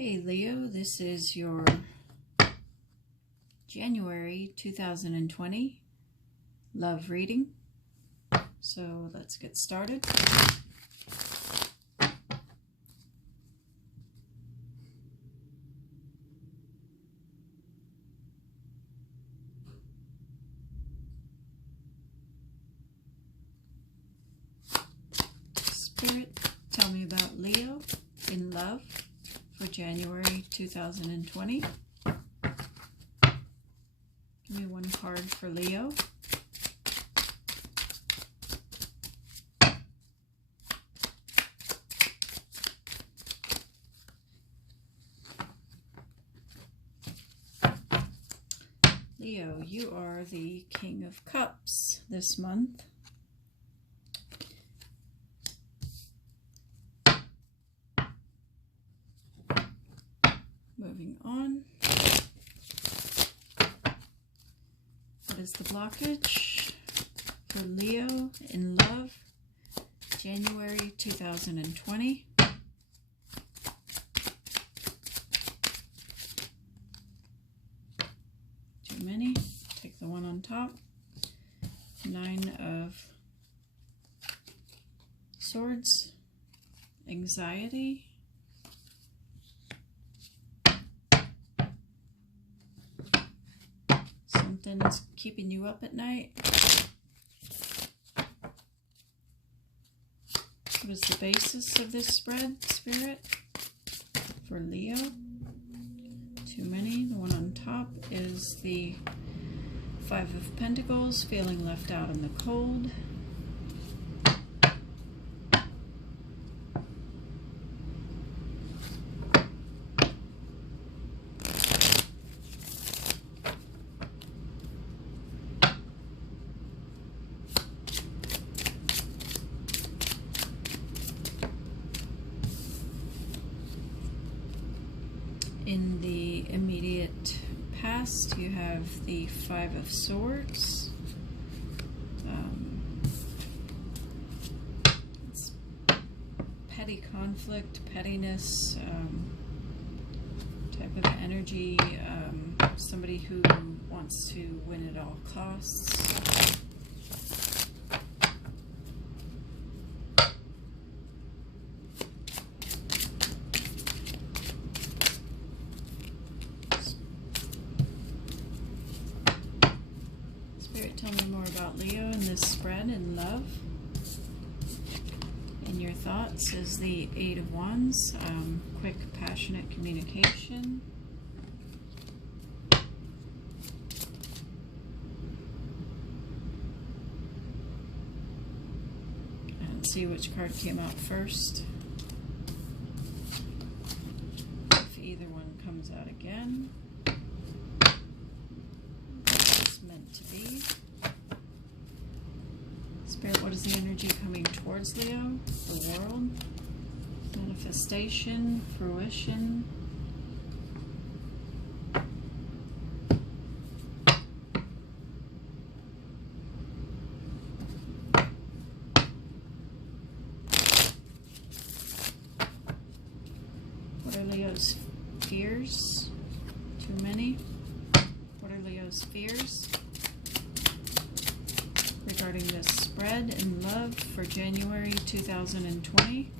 Hey Leo, this is your January 2020 love reading. So let's get started. Spirit, tell me about Leo in love for January 2020. Give me one card for Leo. Leo, you are the King of Cups this month. Moving on. What is the blockage for Leo in love, January 2020? Too many. Take the one on top. 9 of Swords. Anxiety. Something's keeping you up at night. What is the basis of this spread, Spirit, for Leo? Too many. The one on top is the 5 of Pentacles, feeling left out in the cold. In the immediate past, you have the 5 of Swords. It's petty conflict, pettiness, type of energy, somebody who wants to win at all costs. Tell me more about Leo and this spread in love. In your thoughts is the 8 of Wands, quick, passionate communication. And see which card came out first. If either one comes out again, it's meant to be. Spirit, what is the energy coming towards Leo? The world, manifestation, fruition. What are Leo's fears? Too many. What are Leo's fears regarding this spread in love for January 2020?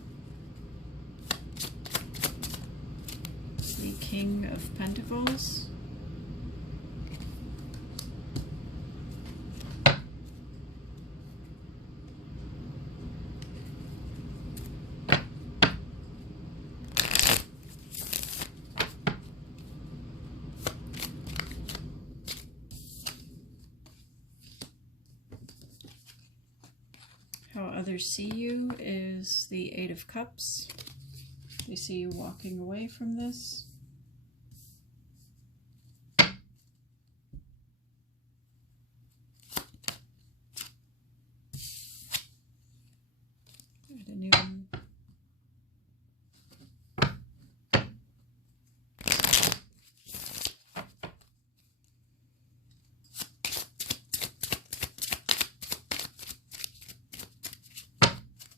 The King of Pentacles. How others see you is the 8 of Cups. They see you walking away from this. I didn't even...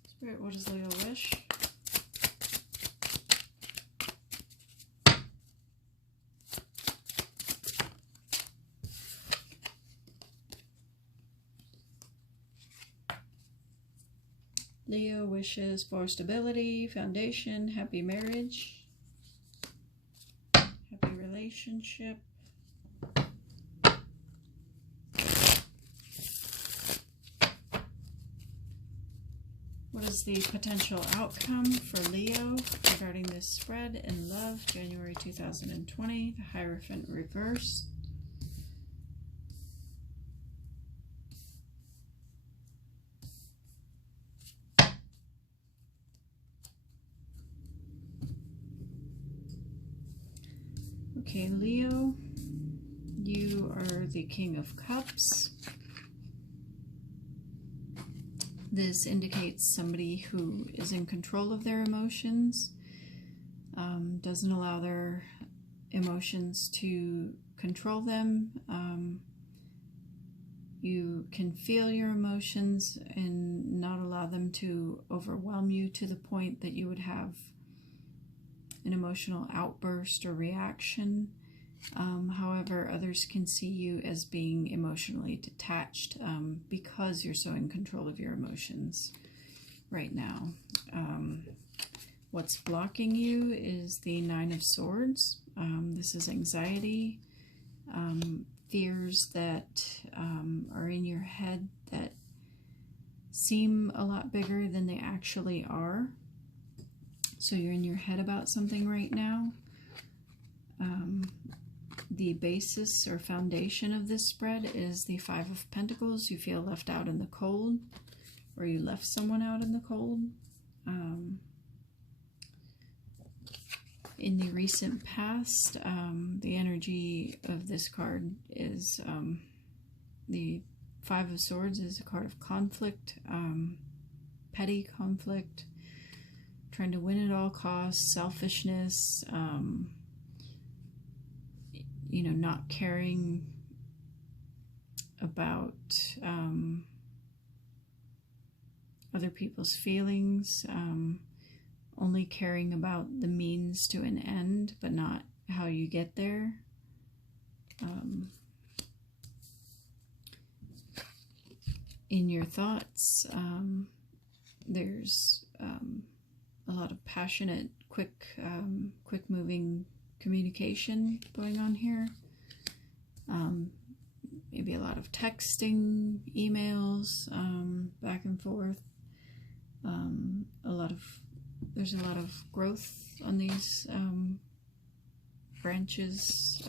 Spirit, what does Leo wish? Leo wishes for stability, foundation, happy marriage, happy relationship. What is the potential outcome for Leo regarding this spread in love, January 2020, the Hierophant reverse? Okay, Leo, you are the King of Cups. This indicates somebody who is in control of their emotions, doesn't allow their emotions to control them. You can feel your emotions and not allow them to overwhelm you to the point that you would have an emotional outburst or reaction. However, others can see you as being emotionally detached because you're so in control of your emotions right now. What's blocking you is the Nine of Swords. This is anxiety, fears that are in your head that seem a lot bigger than they actually are. So you're in your head about something right now. The basis or foundation of this spread is the Five of Pentacles. You feel left out in the cold, or you left someone out in the cold. In the recent past, the energy of this card is the Five of Swords is a card of conflict, petty conflict, trying to win at all costs, selfishness, you know, not caring about other people's feelings, only caring about the means to an end, but not how you get there. In your thoughts, there's a lot of passionate, quick-moving communication going on here. Maybe a lot of texting, emails, back and forth. There's a lot of growth on these branches.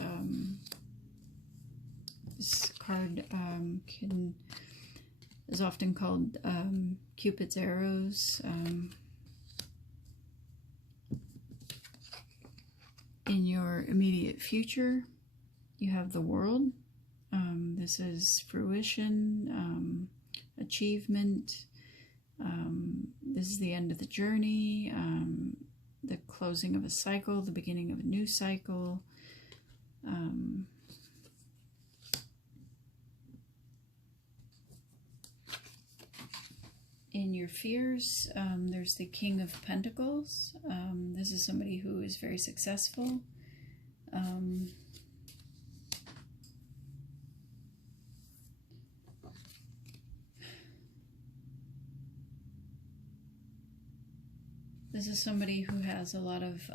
This card is often called Cupid's arrows. In your immediate future, you have the World. This is fruition, achievement. This is the end of the journey, the closing of a cycle, the beginning of a new cycle. In your fears, there's the King of Pentacles. This is somebody who is very successful. This is somebody who has a lot of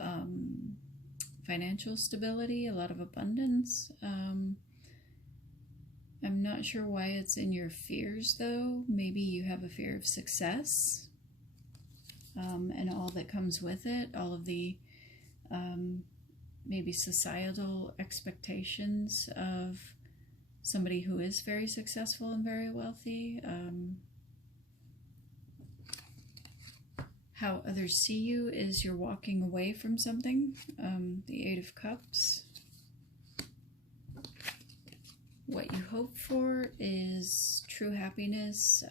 financial stability, a lot of abundance. I'm not sure why it's in your fears, though. Maybe you have a fear of success and all that comes with it, all of the maybe societal expectations of somebody who is very successful and very wealthy. How others see you is you're walking away from something. The Eight of Cups. What you hope for is true happiness,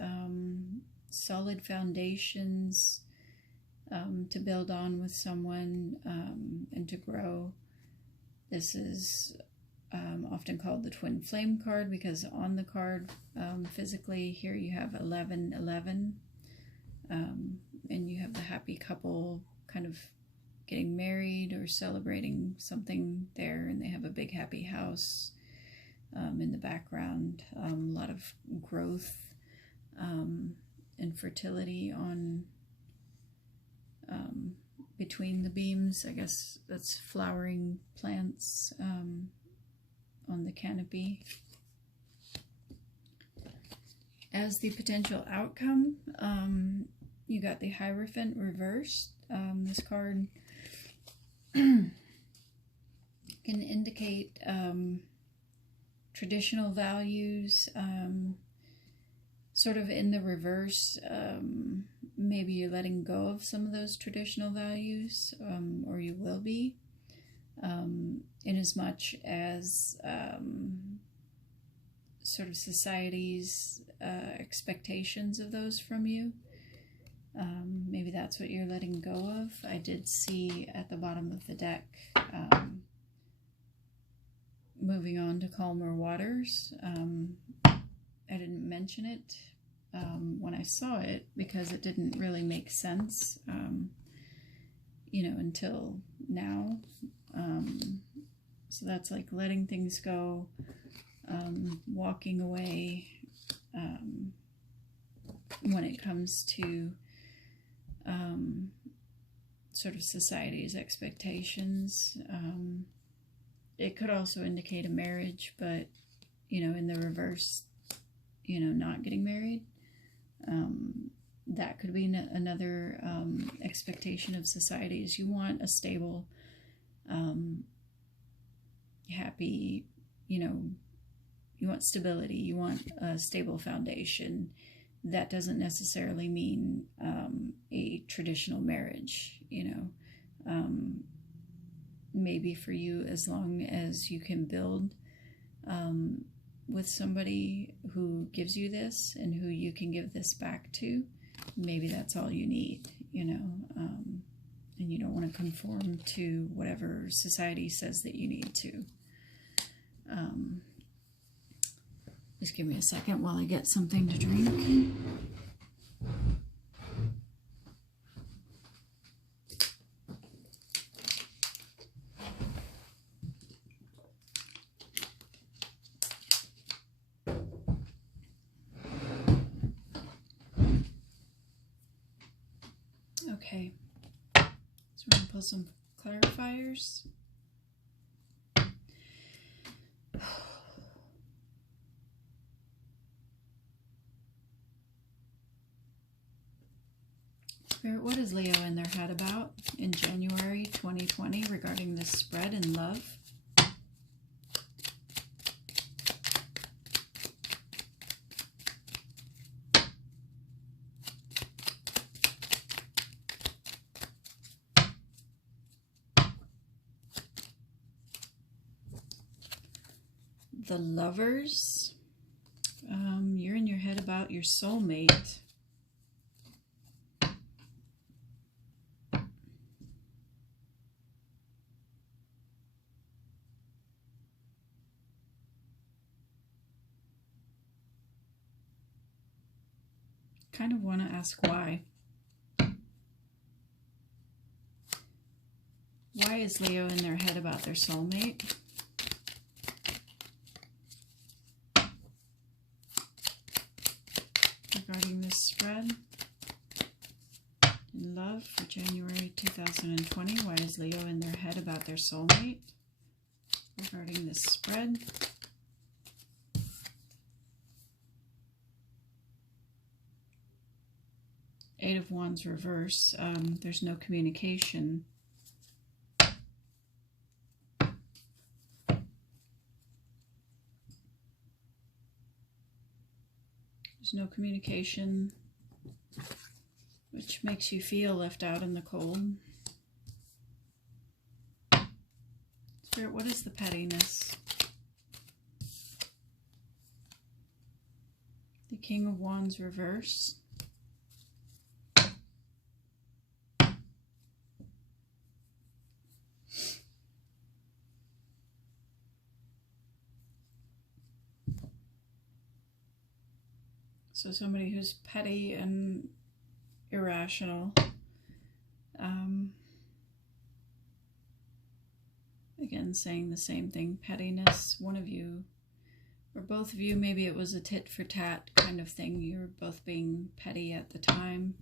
solid foundations to build on with someone and to grow. This is often called the Twin Flame card because on the card, physically, here you have 1111. And you have the happy couple kind of getting married or celebrating something there, and they have a big happy house in the background, a lot of growth, infertility on between the beams. I guess that's flowering plants on the canopy. As the potential outcome, you got the Hierophant reversed. This card can indicate traditional values, sort of in the reverse. Maybe you're letting go of some of those traditional values, or you will be, in as much as sort of society's expectations of those from you. Maybe that's what you're letting go of. I did see at the bottom of the deck, moving on to calmer waters. I didn't mention it when I saw it because it didn't really make sense, until now. So that's like letting things go, walking away when it comes to sort of society's expectations. It could also indicate a marriage, but, in the reverse, not getting married. That could be another expectation of society, is you want a stable, happy, you want stability, you want a stable foundation. That doesn't necessarily mean a traditional marriage, maybe for you, as long as you can build with somebody who gives you this and who you can give this back to, maybe that's all you need, and you don't want to conform to whatever society says that you need to. Just give me a second while I get something to drink. Okay, so we're going to pull some clarifiers. Spirit, what is Leo in their head about in January 2020 regarding this spread in love? The Lovers, you're in your head about your soulmate. Kind of want to ask why. Why is Leo in their head about their soulmate? Regarding this spread in love for January 2020, why is Leo in their head about their soulmate? Regarding this spread. Eight of Wands reverse. There's no communication. There's no communication, which makes you feel left out in the cold. Spirit, what is the pettiness? The King of Wands reverse. So somebody who's petty and irrational. Again, saying the same thing, pettiness. One of you For both of you, maybe it was a tit for tat kind of thing. You were both being petty at the time.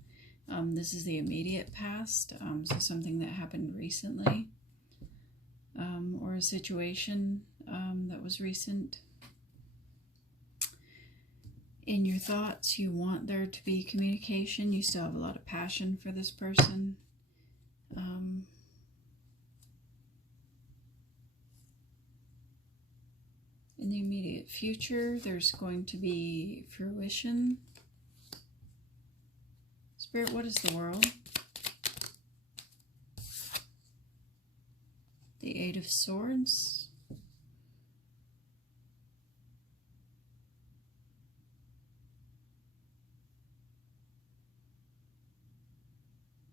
This is the immediate past, so something that happened recently, or a situation that was recent. In your thoughts, you want there to be communication. You still have a lot of passion for this person. In the immediate future, there's going to be fruition. Spirit, what is the world? The Eight of Swords.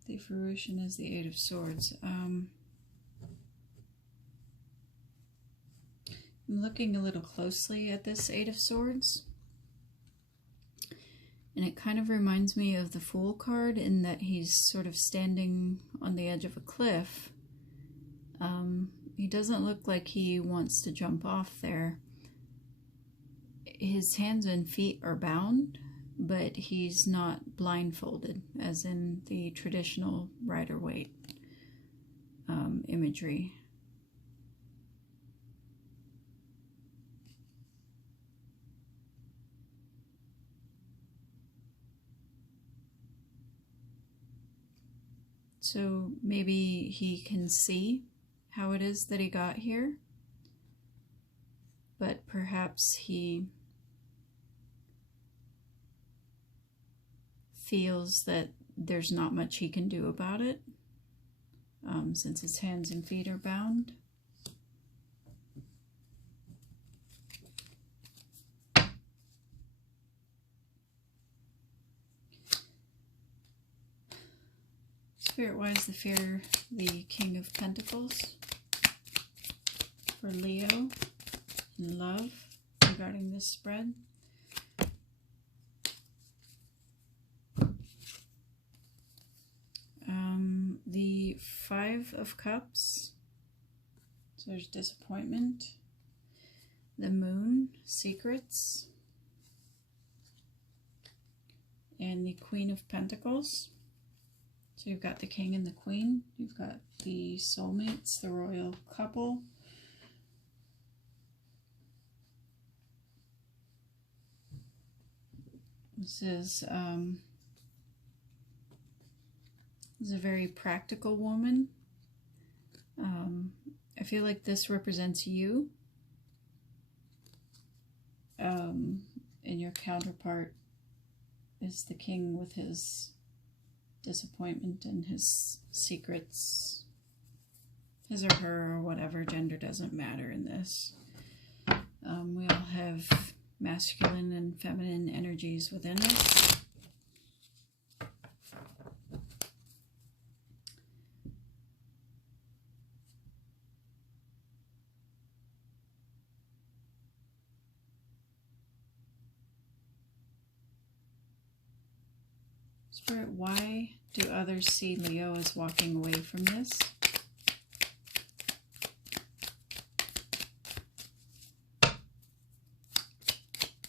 The fruition is the Eight of Swords. I'm looking a little closely at this Eight of Swords, and it kind of reminds me of the Fool card in that he's sort of standing on the edge of a cliff. He doesn't look like he wants to jump off there. His hands and feet are bound, but he's not blindfolded, as in the traditional Rider-Waite imagery. So maybe he can see how it is that he got here, but perhaps he feels that there's not much he can do about it, since his hands and feet are bound. Spirit-wise, the fear, the King of Pentacles for Leo in love regarding this spread. The Five of Cups, so there's disappointment. The Moon, secrets. And the Queen of Pentacles. So you've got the King and the Queen. You've got the soulmates, the royal couple. This is a very practical woman. I feel like this represents you. And your counterpart is the King with his disappointment and his secrets. His or her or whatever, gender doesn't matter in this. We all have masculine and feminine energies within us. Spirit, why do others see Leo as walking away from this?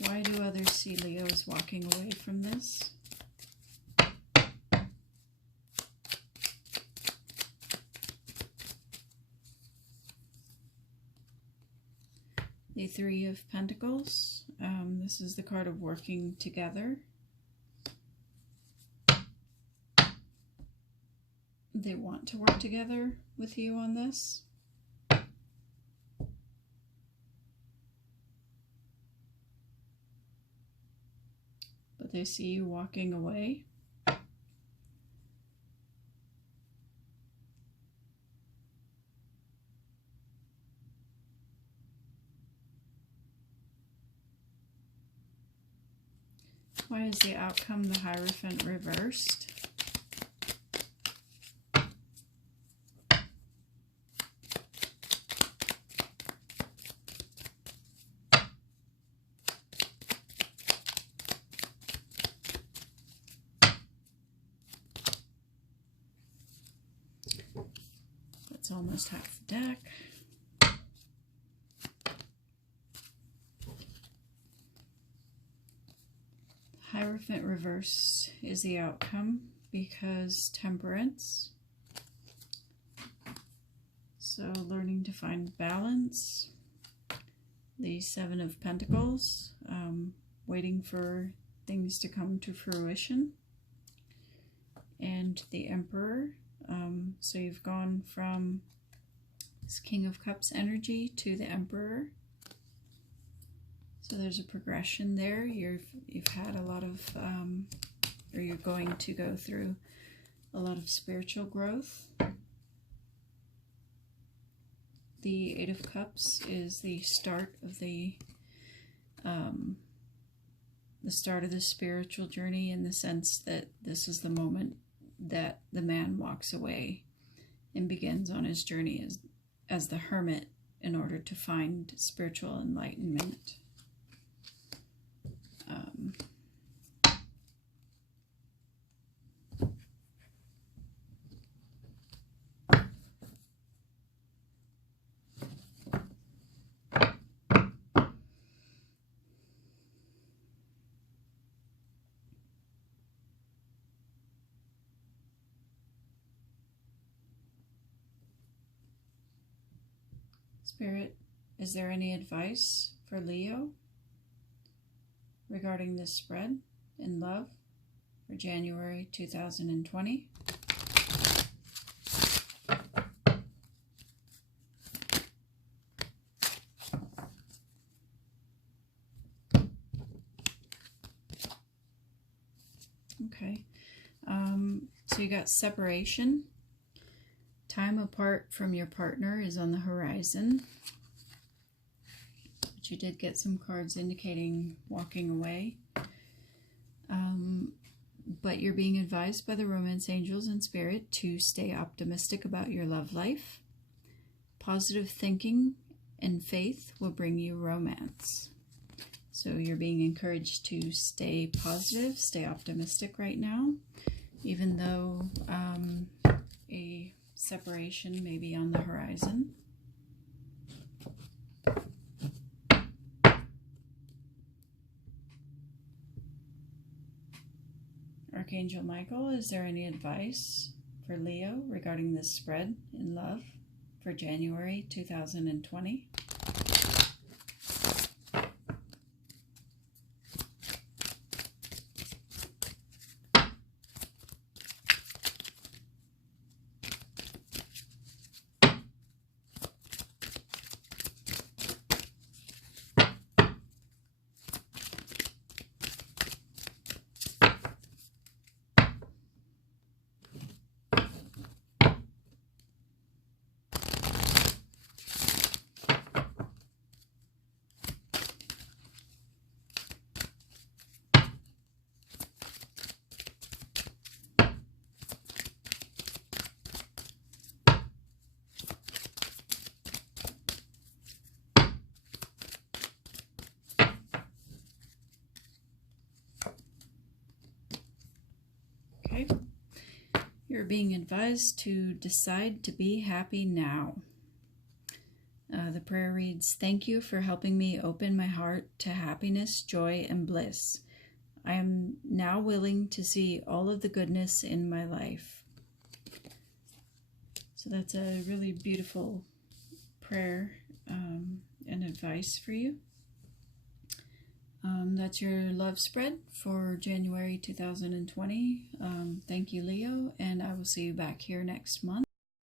Why do others see Leo as walking away from this? The Three of Pentacles. This is the card of working together. They want to work together with you on this. But they see you walking away. Why is the outcome the Hierophant reversed? That's almost half the deck. Hierophant reverse is the outcome because temperance. So learning to find balance. The Seven of Pentacles, waiting for things to come to fruition. And the Emperor. So you've gone from this King of Cups energy to the Emperor. So there's a progression there. You've had a lot of, or you're going to go through a lot of spiritual growth. The Eight of Cups is the start of the start of the spiritual journey, in the sense that this is the moment that the man walks away and begins on his journey as the hermit in order to find spiritual enlightenment. Spirit, is there any advice for Leo regarding this spread in love for January 2020? Okay, so you got separation. Time apart from your partner is on the horizon. But you did get some cards indicating walking away. But you're being advised by the romance angels and spirit to stay optimistic about your love life. Positive thinking and faith will bring you romance. So you're being encouraged to stay positive, stay optimistic right now, even though a separation may be on the horizon. Archangel Michael, is there any advice for Leo regarding this spread in love for January 2020? Okay, you're being advised to decide to be happy now. The prayer reads, "Thank you for helping me open my heart to happiness, joy, and bliss. I am now willing to see all of the goodness in my life." So that's a really beautiful prayer and advice for you. That's your love spread for January 2020. Thank you, Leo, and I will see you back here next month.